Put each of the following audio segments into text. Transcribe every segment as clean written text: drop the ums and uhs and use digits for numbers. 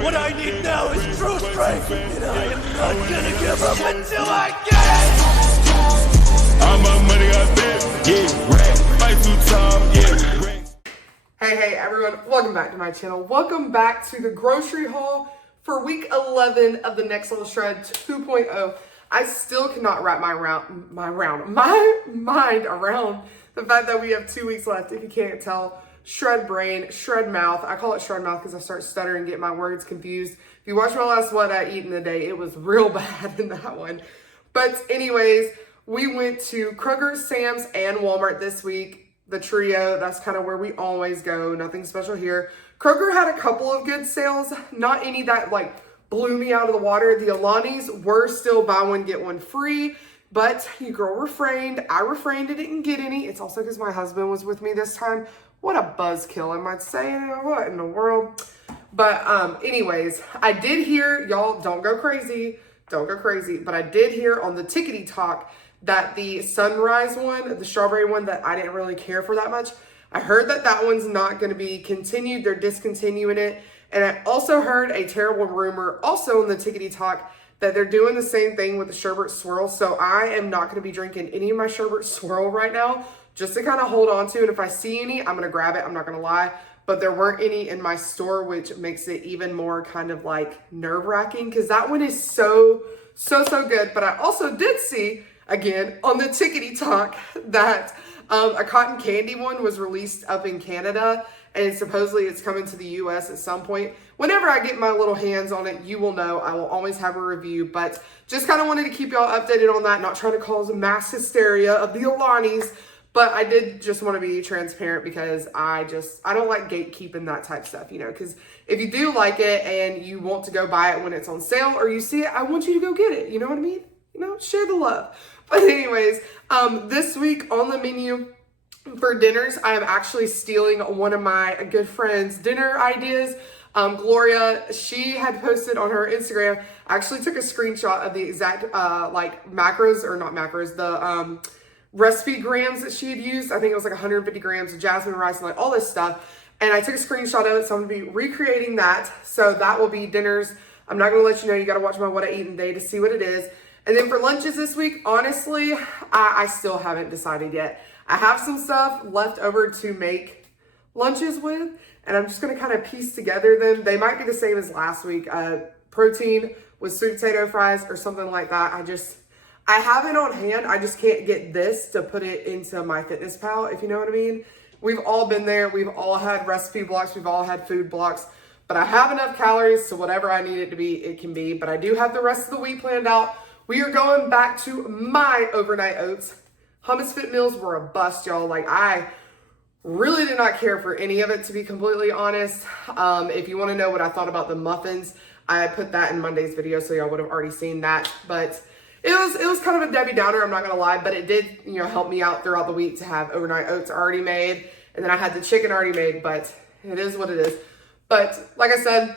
What I need now is true strength, and I am not gonna give up until I get it! All my money I bet, yeah, right. Fight too tall, yeah, right. Hey everyone, welcome back to my channel. Welcome back to the grocery haul for week 11 of the Next Level Shred 2.0. I still cannot wrap my mind around the fact that we have 2 weeks left. If you can't tell, shred brain, shred mouth. I call it shred mouth because I start stuttering and get my words confused. If you watch my last What I Eat in a Day, it was real bad in that one. But anyways, we went to Kroger, Sam's, and Walmart this week. The trio, that's kind of where we always go. Nothing special here. Kroger had a couple of good sales, not any that like blew me out of the water. The Alani's were still buy one, get one free, but your girl refrained. I refrained and didn't get any. It's also because my husband was with me this time. What a buzzkill, I might say. What in the world? But anyways, I did hear, y'all don't go crazy, but I did hear on the Tickety Talk that the Sunrise one, the strawberry one that I didn't really care for that much, I heard that that one's not going to be continued. They're discontinuing it. And I also heard a terrible rumor also in the Tickety Talk that they're doing the same thing with the sherbet swirl. So I am not going to be drinking any of my sherbet swirl right now, just to kind of hold on to. And if I see any, I'm going to grab it. I'm not going to lie. But there weren't any in my store, which makes it even more kind of like nerve-wracking because that one is so good. But I also did see, again, on the Tickety Talk that a cotton candy one was released up in Canada, and supposedly it's coming to the US at some point. Whenever I get my little hands on it, you will know. I will always have a review, but just kind of wanted to keep y'all updated on that, not trying to cause a mass hysteria of the Alani's, but I did just want to be transparent because I don't like gatekeeping that type stuff, you know, because if you do like it and you want to go buy it when it's on sale or you see it, I want you to go get it. You know what I mean? You know, share the love. But anyways, this week on the menu for dinners, I am actually stealing one of my good friends' dinner ideas. Gloria, she had posted on her Instagram. I actually took a screenshot of the exact like macros, or not macros, the recipe grams that she had used. I think it was like 150 grams of jasmine rice and like all this stuff. And I took a screenshot of it, so I'm gonna be recreating that. So that will be dinners. I'm not gonna let you know. You gotta watch my What I Eat in a Day to see what it is. And then for lunches this week, honestly, I still haven't decided yet. I have some stuff left over to make lunches with, and I'm just going to kind of piece together them. They might be the same as last week. Protein with sweet potato fries or something like that. I have it on hand. I just can't get this to put it into my Fitness Pal, if you know what I mean. We've all been there. We've all had recipe blocks. We've all had food blocks. But I have enough calories, so whatever I need it to be, it can be. But I do have the rest of the week planned out. We are going back to my overnight oats. Hummus Fit meals were a bust, y'all. Like, I really did not care for any of it, to be completely honest. If you want to know what I thought about the muffins, I put that in Monday's video, so y'all would have already seen that. But it was kind of a Debbie Downer, I'm not going to lie. But it did, you know, help me out throughout the week to have overnight oats already made. And then I had the chicken already made, but it is what it is. But like I said,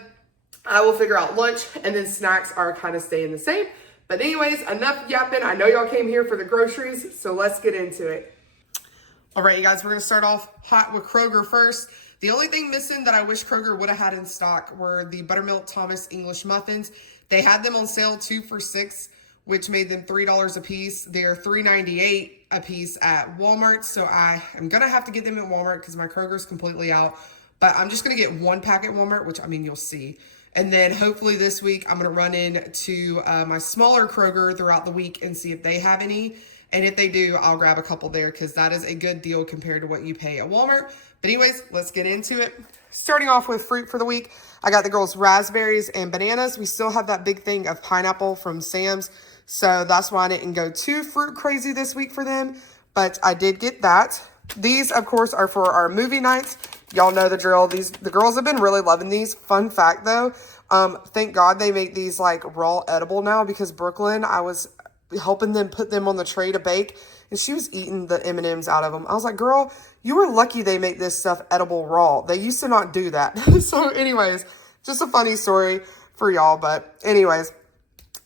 I will figure out lunch, and then snacks are kind of staying the same. But anyways, enough yapping. I know y'all came here for the groceries, so let's get into it. All right, you guys, we're going to start off hot with Kroger first. The only thing missing that I wish Kroger would have had in stock were the Buttermilk Thomas English muffins. They had them on sale 2 for $6, which made them $3 a piece. They're $3.98 a piece at Walmart, so I am going to have to get them at Walmart because my Kroger's completely out. But I'm just going to get one pack at Walmart, which, I mean, you'll see. And then hopefully this week, I'm going to run into my smaller Kroger throughout the week and see if they have any. And if they do, I'll grab a couple there because that is a good deal compared to what you pay at Walmart. But anyways, let's get into it. Starting off with fruit for the week, I got the girls raspberries and bananas. We still have that big thing of pineapple from Sam's. So that's why I didn't go too fruit crazy this week for them. But I did get that. These, of course, are for our movie nights. Y'all know the drill. The girls have been really loving these. Fun fact, though, thank God they make these like raw edible now because Brooklyn, I was helping them put them on the tray to bake, and she was eating the M&Ms out of them. I was like, girl, you were lucky they make this stuff edible raw. They used to not do that. So anyways, just a funny story for y'all. But anyways,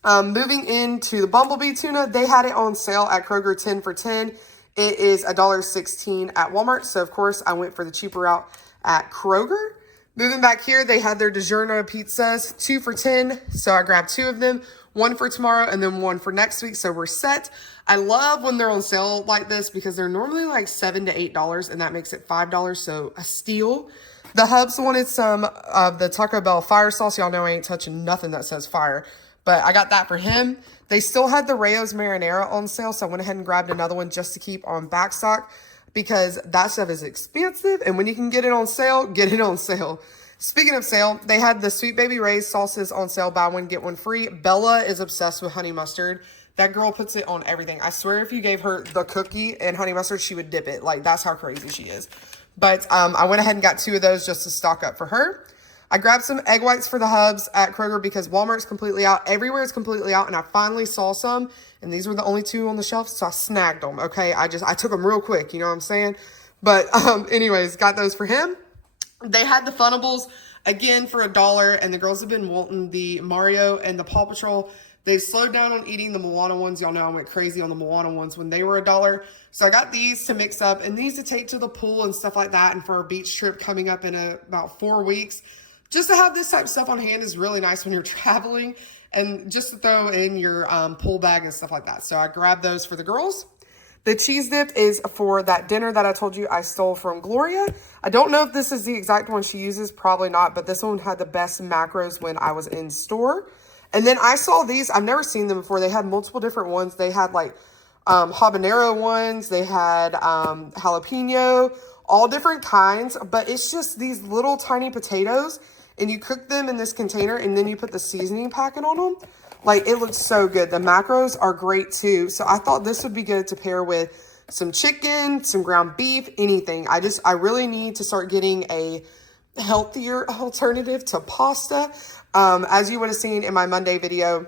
moving into the Bumblebee tuna, they had it on sale at Kroger 10 for $10. It is $1.16 at Walmart. So, of course, I went for the cheaper route at Kroger. Moving back here, they had their DiGiorno pizzas, 2 for $10. So I grabbed 2 of them, 1 for tomorrow and then 1 for next week. So we're set. I love when they're on sale like this because they're normally like $7 to $8 and that makes it $5. So a steal. The Hubs wanted some of the Taco Bell fire sauce. Y'all know I ain't touching nothing that says fire, but I got that for him. They still had the Rayo's Marinara on sale. So I went ahead and grabbed another one just to keep on back stock, because that stuff is expensive, and when you can get it on sale, get it on sale. Speaking of sale, they had the Sweet Baby Ray's sauces on sale, buy one, get one free. Bella is obsessed with honey mustard. That girl puts it on everything. I swear if you gave her the cookie and honey mustard, she would dip it. Like, that's how crazy she is. But I went ahead and got 2 of those just to stock up for her. I grabbed some egg whites for the Hubs at Kroger because Walmart's completely out. Everywhere is completely out, and I finally saw some, and these were the only 2 on the shelf, so I snagged them, okay? I took them real quick, you know what I'm saying? But anyways, got those for him. They had the Funables, again, for $1, and the girls have been wanting the Mario and the Paw Patrol. They've slowed down on eating the Moana ones. Y'all know I went crazy on the Moana ones when they were $1. So I got these to mix up, and these to take to the pool and stuff like that, and for our beach trip coming up in about 4 weeks. Just to have this type of stuff on hand is really nice when you're traveling, and just to throw in your pool bag and stuff like that. So I grabbed those for the girls. The cheese dip is for that dinner that I told you I stole from Gloria. I don't know if this is the exact one she uses, probably not, but this one had the best macros when I was in store. And then I saw these, I've never seen them before. They had multiple different ones. They had like habanero ones, they had jalapeno, all different kinds, but it's just these little tiny potatoes, and you cook them in this container, and then you put the seasoning packet on them. Like, it looks so good. The macros are great too. So I thought this would be good to pair with some chicken, some ground beef, anything. I really need to start getting a healthier alternative to pasta. As you would have seen in my Monday video,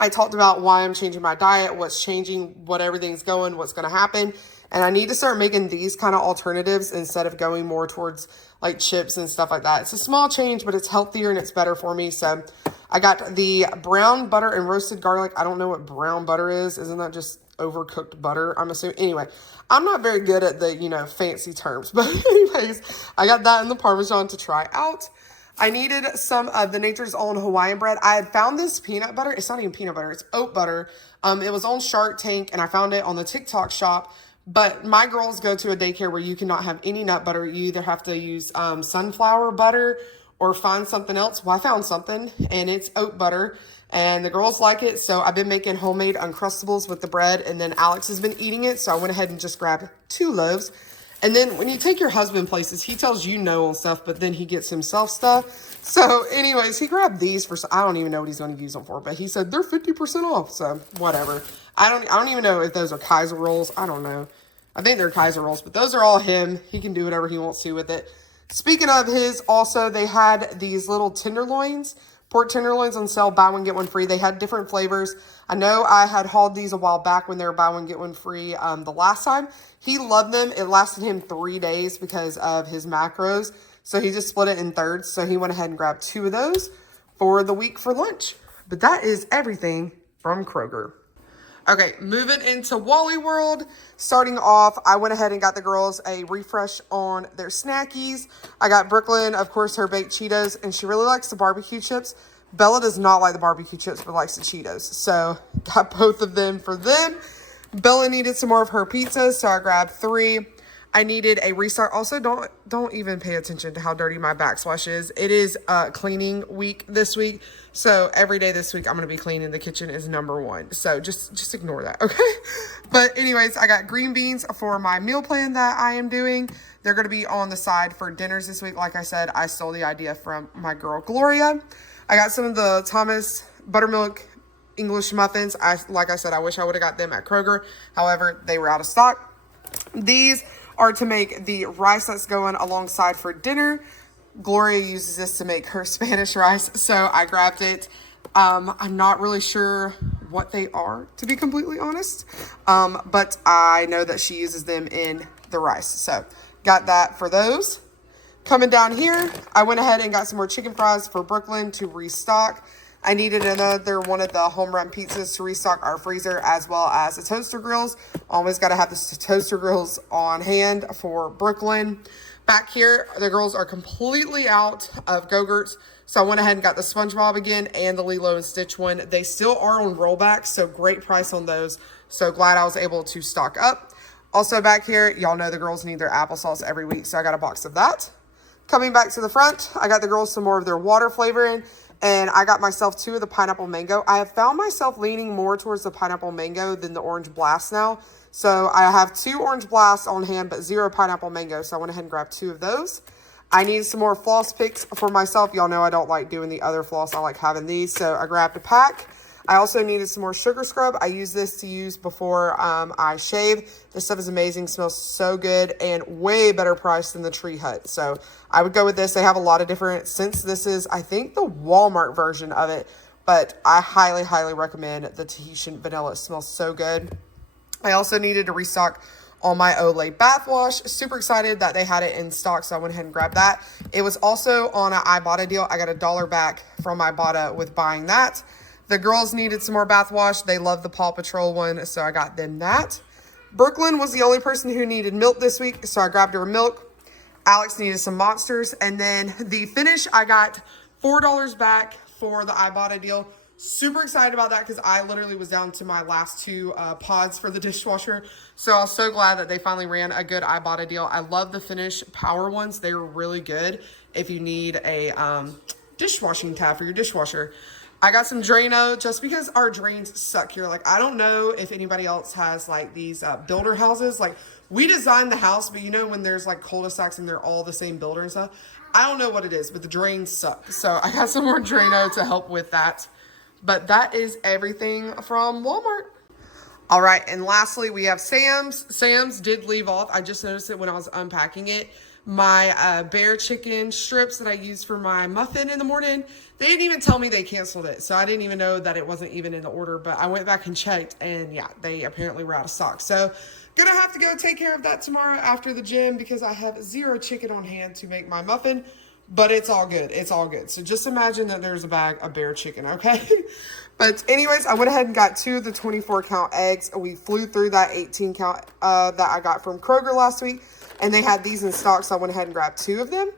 I talked about why I'm changing my diet, what's changing, what everything's going, what's going to happen. And I need to start making these kind of alternatives instead of going more towards like chips and stuff like that. It's a small change, but it's healthier and it's better for me. So I got the brown butter and roasted garlic. I don't know what brown butter is. Isn't that just overcooked butter? I'm assuming. Anyway, I'm not very good at the, fancy terms. But anyways, I got that and the Parmesan to try out. I needed some of the Nature's Own Hawaiian bread. I had found this peanut butter. It's not even peanut butter. It's oat butter. It was on Shark Tank, and I found it on the TikTok shop. But my girls go to a daycare where you cannot have any nut butter. You either have to use sunflower butter or find something else. Well, I found something, and it's oat butter, and the girls like it. So I've been making homemade Uncrustables with the bread, and then Alex has been eating it. So I went ahead and just grabbed 2 loaves. And then when you take your husband places, he tells you no on stuff, but then he gets himself stuff. So anyways, he grabbed these for, I don't even know what he's going to use them for, but he said they're 50% off. So whatever. I don't even know if those are Kaiser rolls. I don't know. I think they're Kaiser rolls, but those are all him. He can do whatever he wants to with it. Speaking of his, also, they had these little tenderloins, pork tenderloins on sale, buy one, get one free. They had different flavors. I know I had hauled these a while back when they were buy one, get one free the last time. He loved them. It lasted him 3 days because of his macros. So he just split it in thirds. So he went ahead and grabbed 2 of those for the week for lunch. But that is everything from Kroger. Okay, moving into Wally World. Starting off, I went ahead and got the girls a refresh on their snackies. I got Brooklyn, of course, her baked Cheetos, and she really likes the barbecue chips. Bella does not like the barbecue chips, but likes the Cheetos. So, got both of them for them. Bella needed some more of her pizzas, so I grabbed 3. I needed a restock. Also, don't even pay attention to how dirty my backsplash is. It is cleaning week this week. So every day this week, I'm going to be cleaning. The kitchen is #1. So just ignore that, okay? But anyways, I got green beans for my meal plan that I am doing. They're going to be on the side for dinners this week. Like I said, I stole the idea from my girl, Gloria. I got some of the Thomas buttermilk English muffins. Like I said, I wish I would have got them at Kroger. However, they were out of stock. These are to make the rice that's going alongside for dinner. Gloria uses this to make her Spanish rice, so I grabbed it. I'm not really sure what they are, to be completely honest, but I know that she uses them in the rice, so got that for those. Coming down here, I went ahead and got some more chicken fries for Brooklyn to restock. I needed another one of the home run pizzas to restock our freezer, as well as the toaster grills. Always got to have the toaster grills on hand for Brooklyn. Back here, the girls are completely out of Go-Gurts, so I went ahead and got the SpongeBob again and the Lilo and Stitch one. They still are on rollbacks, so great price on those. So glad I was able to stock up. Also back here, y'all know the girls need their applesauce every week, so I got a box of that. Coming back to the front, I got the girls some more of their water flavoring, and I got myself 2 of the pineapple mango. I have found myself leaning more towards the pineapple mango than the orange blast now. So I have 2 orange blasts on hand, but 0 pineapple mango. So I went ahead and grabbed 2 of those. I needed some more floss picks for myself. Y'all know I don't like doing the other floss. I like having these. So I grabbed a pack. I also needed some more sugar scrub. I use this to use before I shave. This stuff is amazing. Smells so good and way better price than the Tree Hut. So I would go with this. They have a lot of different scents. This is, I think, the Walmart version of it. But I highly, highly recommend the Tahitian vanilla. It smells so good. I also needed to restock on my Olay bath wash. Super excited that they had it in stock, so I went ahead and grabbed that. It was also on an Ibotta deal. I got $1 back from Ibotta with buying that. The girls needed some more bath wash. They love the Paw Patrol one, so I got them that. Brooklyn was the only person who needed milk this week, so I grabbed her milk. Alex needed some Monsters, and then the finish, I got $4 back for the Ibotta deal. Super excited about that because I literally was down to my last 2 pods for the dishwasher. So I was so glad that they finally ran a good Ibotta deal. I love the Finish Power ones. They were really good if you need a dishwashing tab for your dishwasher. I got some Drano just because our drains suck here. Like, I don't know if anybody else has like these builder houses. Like, we designed the house, but you know when there's like cul-de-sacs and they're all the same builder and stuff? I don't know what it is, but the drains suck. So I got some more Drano to help with that. But that is everything from Walmart. All right, and lastly, we have Sam's. Sam's did leave off. I just noticed it when I was unpacking it. My bear chicken strips that I use for my muffin in the morning, they didn't even tell me they canceled it. So I didn't even know that it wasn't even in the order. But I went back and checked, and yeah, they apparently were out of stock. So gonna have to go take care of that tomorrow after the gym because I have 0 chicken on hand to make my muffin. But it's all good. It's all good. So just imagine that there's a bag of bear chicken, okay? But anyways, I went ahead and got 2 of the 24-count eggs. We flew through that 18-count that I got from Kroger last week. And they had these in stock, so I went ahead and grabbed 2 of them.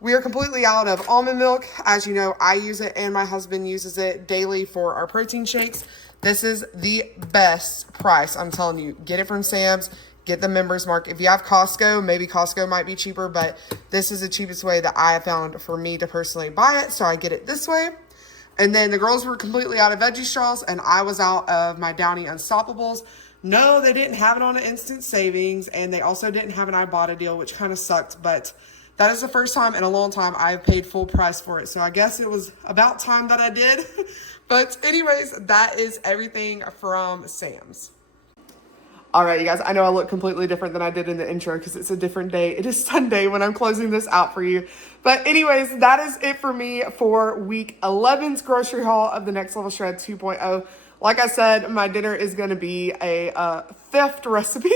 We are completely out of almond milk. As you know, I use it and my husband uses it daily for our protein shakes. This is the best price. I'm telling you, get it from Sam's. Get the members mark. If you have Costco, maybe Costco might be cheaper, but this is the cheapest way that I have found for me to personally buy it. So I get it this way. And then the girls were completely out of veggie straws and I was out of my Downy Unstoppables. No, they didn't have it on an instant savings and they also didn't have an Ibotta deal, which kind of sucked, but that is the first time in a long time I've paid full price for it. So I guess it was about time that I did. But anyways, that is everything from Sam's. All right, you guys, I know I look completely different than I did in the intro because it's a different day. It is Sunday when I'm closing this out for you. But anyways, that is it for me for week 11's grocery haul of the Next Level Shred 2.0. Like I said, my dinner is going to be a theft recipe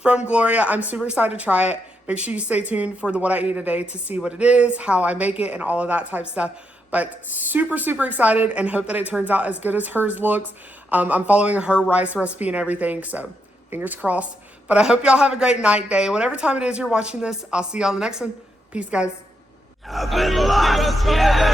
from Gloria. I'm super excited to try it. Make sure you stay tuned for the What I Eat a Day to see what it is, how I make it, and all of that type of stuff. But super, super excited and hope that it turns out as good as hers looks. I'm following her rice recipe and everything, so fingers crossed. But I hope y'all have a great night, day. Whatever time it is you're watching this, I'll see you on the next one. Peace, guys. I've been lost, yeah.